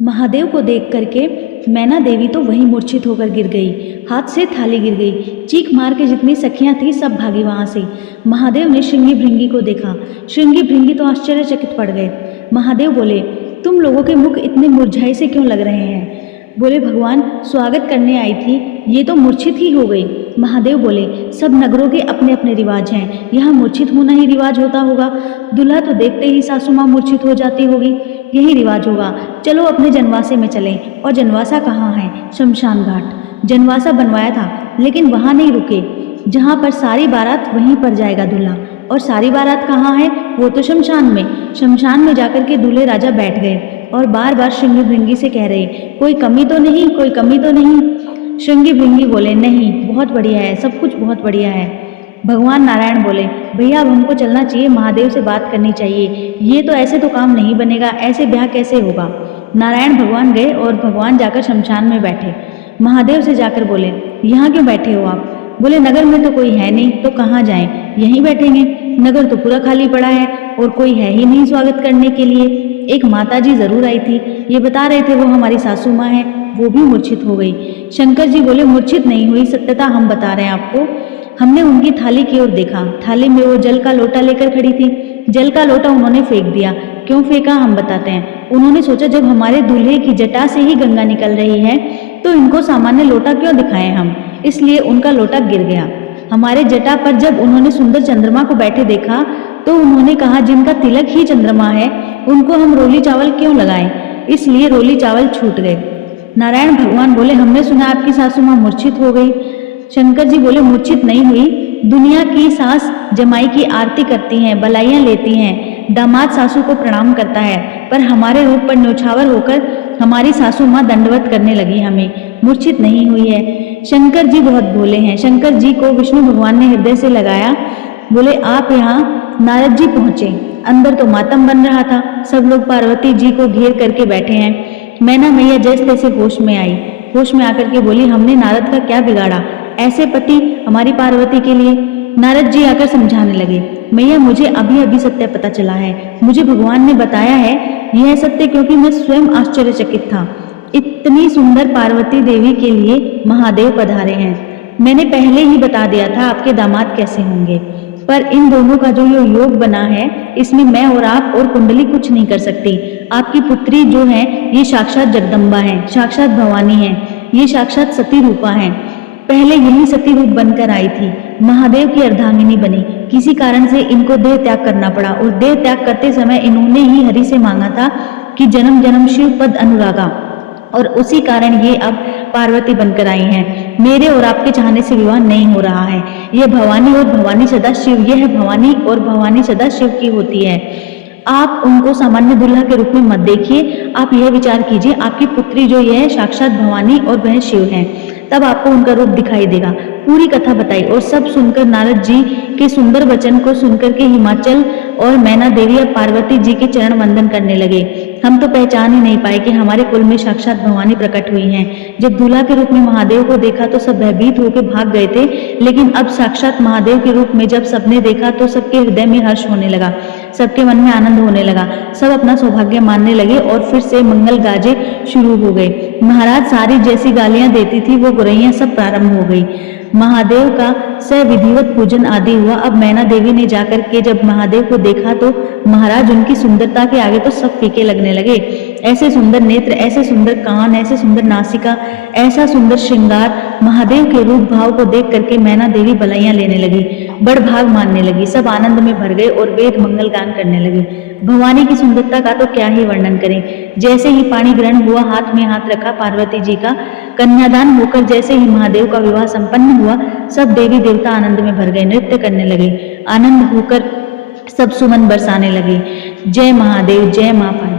महादेव को देख करके मैना देवी तो वहीं मूर्छित होकर गिर गई। हाथ से थाली गिर गई। चीख मार के जितनी सखियां थी सब भागी वहां से। महादेव ने श्रृंगी भृंगी को देखा। श्रृंगी भृंगी तो आश्चर्यचकित पड़ गए। महादेव बोले, तुम लोगों के मुख इतने मुरझाए से क्यों लग रहे हैं? बोले, भगवान स्वागत करने आई थी, ये तो मूर्छित ही हो गई। महादेव बोले, सब नगरों के अपने अपने रिवाज हैं, यहाँ मूर्छित होना ही रिवाज होता होगा। दूल्हा तो देखते ही सासू माँ मूर्छित हो जाती होगी, यही रिवाज होगा। चलो अपने जनवासे में चलें। और जनवासा कहाँ है? शमशान घाट। जनवासा बनवाया था, लेकिन वहाँ नहीं रुके। जहाँ पर सारी बारात वहीं पर जाएगा दूल्हा। और सारी बारात कहाँ है? वो तो शमशान में। शमशान में जाकर के दूल्हे राजा बैठ गए और बार बार श्रृंगी भृंगी से कह रहे, कोई कमी तो नहीं, कोई कमी तो नहीं। श्रृंगी भृंगी बोले, नहीं, बहुत बढ़िया है, सब कुछ बहुत बढ़िया है। भगवान नारायण बोले, भैया अब हमको चलना चाहिए, महादेव से बात करनी चाहिए। ये तो ऐसे तो काम नहीं बनेगा, ऐसे ब्याह कैसे होगा। नारायण भगवान गए और भगवान जाकर शमशान में बैठे। महादेव से जाकर बोले, यहाँ क्यों बैठे हो आप? बोले, नगर में तो कोई है नहीं, तो कहाँ जाएं, यहीं बैठेंगे। नगर तो पूरा खाली पड़ा है और कोई है ही नहीं स्वागत करने के लिए। एक माता जी जरूर आई थी, ये बता रहे थे वो हमारी सासू माँ है, वो भी मूर्छित हो गई। शंकर जी बोले, मूर्छित नहीं हुई, सत्यता हम बता रहे हैं आपको। हमने उनकी थाली की ओर देखा, थाली में वो जल का लोटा लेकर खड़ी थी। जल का लोटा उन्होंने फेंक दिया। क्यों फेंका हम बताते हैं। उन्होंने सोचा जब हमारे दूल्हे की जटा से ही गंगा निकल रही है तो इनको सामान्य लोटा क्यों दिखाएं हम, इसलिए उनका लोटा गिर गया। हमारे जटा पर जब उन्होंने सुंदर चंद्रमा को बैठे देखा तो उन्होंने कहा, जिनका तिलक ही चंद्रमा है उनको हम रोली चावल क्यों लगाएं, इसलिए रोली चावल छूट गए। नारायण भगवान बोले, हमने सुना आपकी सासू माँ मूर्छित हो गई। शंकर जी बोले, मूर्छित नहीं हुई, दुनिया की सास जमाई की आरती करती हैं, बलाइयां लेती हैं, दामाद सासू को प्रणाम करता है, पर हमारे रूप पर न्योछावर होकर हमारी सासू माँ दंडवत करने लगी, हमें मूर्छित नहीं हुई है। शंकर जी बहुत भोले हैं। शंकर जी को विष्णु भगवान ने हृदय से लगाया। बोले, आप यहाँ नारद जी पहुंचे, अंदर तो मातम बन रहा था, सब लोग पार्वती जी को घेर करके बैठे हैं। मैना मैया जैसे तैसे होश में आई। होश में आकर के बोली, हमने नारद का क्या बिगाड़ा, ऐसे पति हमारी पार्वती के लिए। नारद जी आकर समझाने लगे, मैया मुझे अभी अभी सत्य पता चला है, मुझे भगवान ने बताया है यह सत्य, क्योंकि मैं स्वयं आश्चर्यचकित था। इतनी सुंदर पार्वती देवी के लिए महादेव पधारे हैं। मैंने पहले ही बता दिया था आपके दामाद कैसे होंगे, पर इन दोनों का जो ये योग बना है इसमें मैं और आप और कुंडली कुछ नहीं कर सकती। आपकी पुत्री जो है ये साक्षात जगदम्बा है, साक्षात भवानी है, ये साक्षात सती रूपा है। पहले यही सती रूप बनकर आई थी, महादेव की अर्धांगिनी बनी। किसी कारण से इनको देह त्याग करना पड़ा और देह त्याग करते समय इन्होंने ही हरि से मांगा था कि जन्म जन्म शिव पद अनुरागा, और उसी कारण ये अब पार्वती बनकर आई हैं। मेरे और आपके चाहने से विवाह नहीं हो रहा है। ये भवानी और भवानी सदा शिव, ये है भवानी और भवानी सदा शिव की होती है। आप उनको सामान्य दुल्हा के रूप में मत देखिए, आप यह विचार कीजिए आपकी पुत्री जो ये है साक्षात भवानी और वह शिव है, तब आपको उनका रूप दिखाई देगा। पूरी कथा बताई और सब सुनकर नारद जी के सुंदर वचन को सुनकर के हिमाचल और मैना देवी और पार्वती जी के चरण वंदन करने लगे। हम तो पहचान ही नहीं पाए कि हमारे कुल में साक्षात भवानी प्रकट हुई हैं। जब दूल्हा के रूप में महादेव को देखा तो सब भयभीत होकर भाग गए थे, लेकिन अब साक्षात महादेव के रूप में जब सबने देखा तो सबके हृदय में हर्ष होने लगा, सबके मन में आनंद होने लगा, सब अपना सौभाग्य मानने लगे और फिर से मंगल गाजे शुरू हो गए। महाराज सारी जैसी गालियां देती थी वो बुराइयां सब प्रारंभ हो गई। महादेव का सविधिवत पूजन आदि हुआ। अब मैना देवी ने जाकर के जब महादेव को देखा तो महाराज उनकी सुंदरता के आगे तो सब फीके लगने लगे। ऐसे सुंदर नेत्र, ऐसे सुंदर कान, ऐसे सुंदर नासिका, ऐसा सुंदर श्रृंगार, महादेव के रूप भाव को देख करके मैना देवी बलाइयां लेने लगी, बड़ भाग मानने लगी, सब आनंद में भर गए और वेद मंगल गान करने लगे। भवानी की सुंदरता का तो क्या ही वर्णन करें। जैसे ही पानी ग्रहण हुआ, हाथ में हाथ रखा पार्वती जी का, कन्यादान होकर जैसे ही महादेव का विवाह संपन्न हुआ, सब देवी देवता आनंद में भर गए, नृत्य करने लगे, आनंद होकर सब सुमन बरसाने लगे। जय महादेव, जय मां पार्वती।